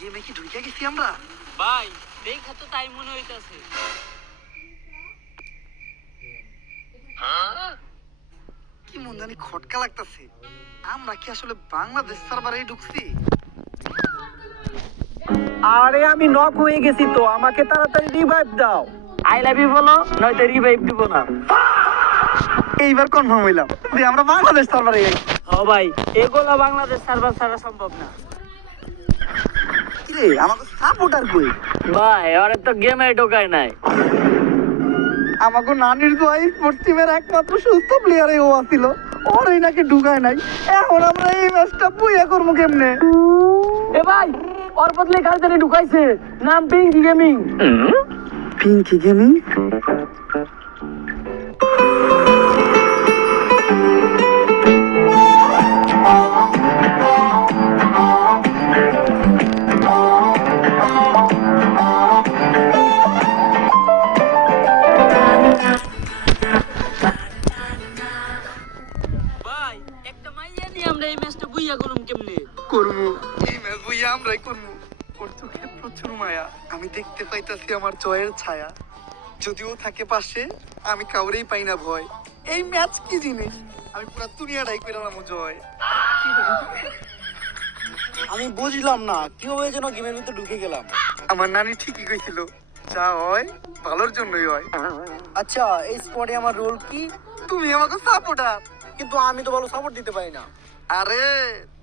গেমে কি ঢুকে গেছি আমরা? ভাই দেখা তো তাই মনে হইতাছে। কি মন জানি খটকা লাগতাছে। আমরা কি আসলে বাংলাদেশ সার্ভারেই ঢুকছি? আরে আমি নক হয়ে গেছি তো, আমাকে তাড়াতাড়ি রিভাইভ দাও। আই লাভ ইউ বলো, নয়তো রিভাইভ দিব না। এইবার কনফার্ম হইলাম যে আমরা বাংলাদেশ সার্ভারে আছি। ও ভাই, এগুলো বাংলাদেশ সার্ভার ছাড়া সম্ভব না। কিরে আমাকে সাপোর্টার কই? ভাই ওরে তো গেমে ঢোকায় নাই। আমাকে নানির দোয়াই স্পোর্টস টিমের একমাত্র সুস্থ প্লেয়ারে ও আছিল, ওরই নাকি ঢুকায় নাই। এখন আমরা এই ম্যাচটা বুইয়া করবো কেমনে? এ ভাই, ওর বদলে কার জানি ঢুকাইছে, নাম পিঙ্কি গেমিং। পিঙ্কি গেমিং? ভাই একটা মাইয়া নিয়ে আমরা এই ম্যাচটা বুইয়া করুম কেমনে? করবো এই ম্যাচ বুইয়া আমরাই করবো। ওর চোখে প্রচুর মায়া, আমি দেখতে পাইতাছি আমার জয়ের ছায়া। যদিও থাকে পাশে, আমি কাউরেই পাই না ভয়। এই ম্যাচ কি জিনিস, আমি পুরো দুনিয়াটাই পেলাম জয়। আমি বুঝলাম না কিভাবে যেন গেমের ভিতরে ঢুকে গেলাম। আমার নানি ঠিকই কইছিল, যা হয় ভালোর জন্যই হয়। আচ্ছা, এই স্কোয়াডে আমার রোল কি? তুমি আমাকে সাপোর্টার। কিন্তু আমি তো ভালো সাপোর্ট দিতে পারি না। আরে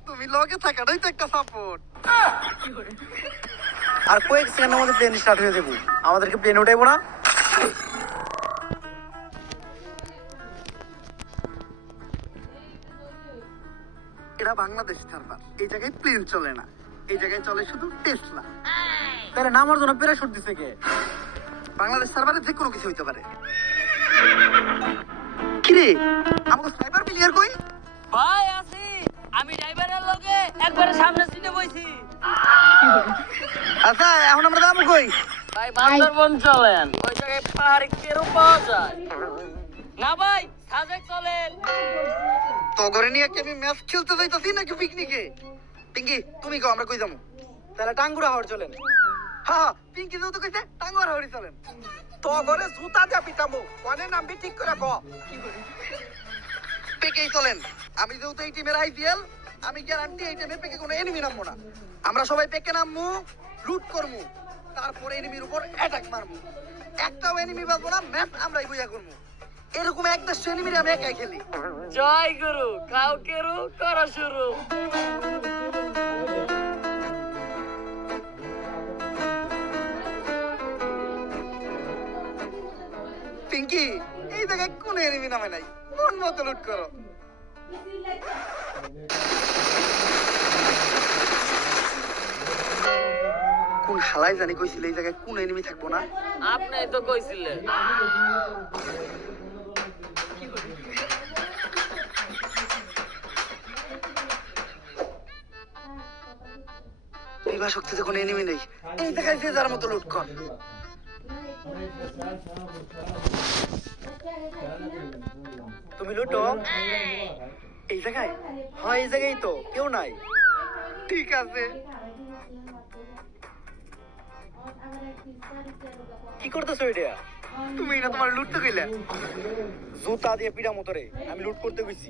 তুমি লগে থাকাটাই তো একটা সাপোর্ট। আর কয়েক সেকেন্ডের মধ্যে প্লেন স্টার্ট হয়ে যাবো, আমাদেরকে প্লেন উঠাইবো না? এটা বাংলাদেশ সার্ভার, এই জায়গায় প্লেন চলে না, এই জায়গায় চলে শুধু টেসলা। তাহলে নামার জন্য প্যারাশুট দিছে কে? বাংলাদেশ সার্ভারে যে কোনো কিছু হইতে পারে। কিরে আমাকে সাইবার প্লেয়ার কই? ভাই আছি, আমি ড্রাইভারের লগে একবারে সামনে সিটে বইছি। আচ্ছা এখন আমরা যাবো কই? ভাই বান্দরবন চলেন, ওই জায়গায় পাহাড়ে কেরো পাওয়া যায় না। ভাই সাজেক চলেন। তো ঘরে নিয়ে কি আমি ম্যাচ খেলতে যাইতাছি নাকি পিকনিকে? পিঙ্কি তুমি কও আমরা কই যাবো? তাহলে টাঙ্গুরা হাওড় চলেন। হ্যাঁ পিঙ্কি যেহেতু কইছে টাঙ্গুয়ার হাওড়ি চলেন। তো ঘরে জুতা দিয়া পিটামু, কোনে নামবি ঠিক করে ক। পেকেই চলেন, আমি যেহেতু এই টিমের আইপিএল, আমি গ্যারান্টি এই টিমে পেকে কোনো এনিমি নামবো না। আমরা সবাই পেকে নামবো, লুট করবো, তারপরে এনিমির উপর অ্যাটাক মারবো। একটাও এনিমি বাঁচবো না, ম্যাচ আমরাই বইয়া করবো। এরকম একটা এনিমির আমি একাই খেলি। জয় গুরু, খাও কেরু, করা শুরু। পিঙ্কি এই জায়গায় কোনো এনিমি নামে নাই, মন মতো লুট করো। কোন শালাই জানি কইছিল এই জায়গায় কোন এনিমি থাকবো না। আপনি তো কইছিলেন। বিভা শক্তিতে কোনো এনিমি নেই, এই জায়গায় যে যার মতো লুট কর। তুমি লুটো। এই জায়গায়? হ্যাঁ এই জায়গায় তো কেউ নাই। ঠিক আছে। কি করতেছো এটা? তুমি না তোমার লুটতে কইলা। জুতা দিয়ে পিটা মতরে আমি লুট করতে গেছি।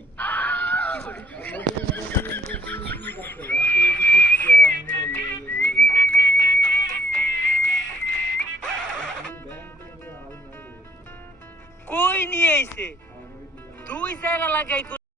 কই নিয়ে আইছে? দুই জায়গা লাগাই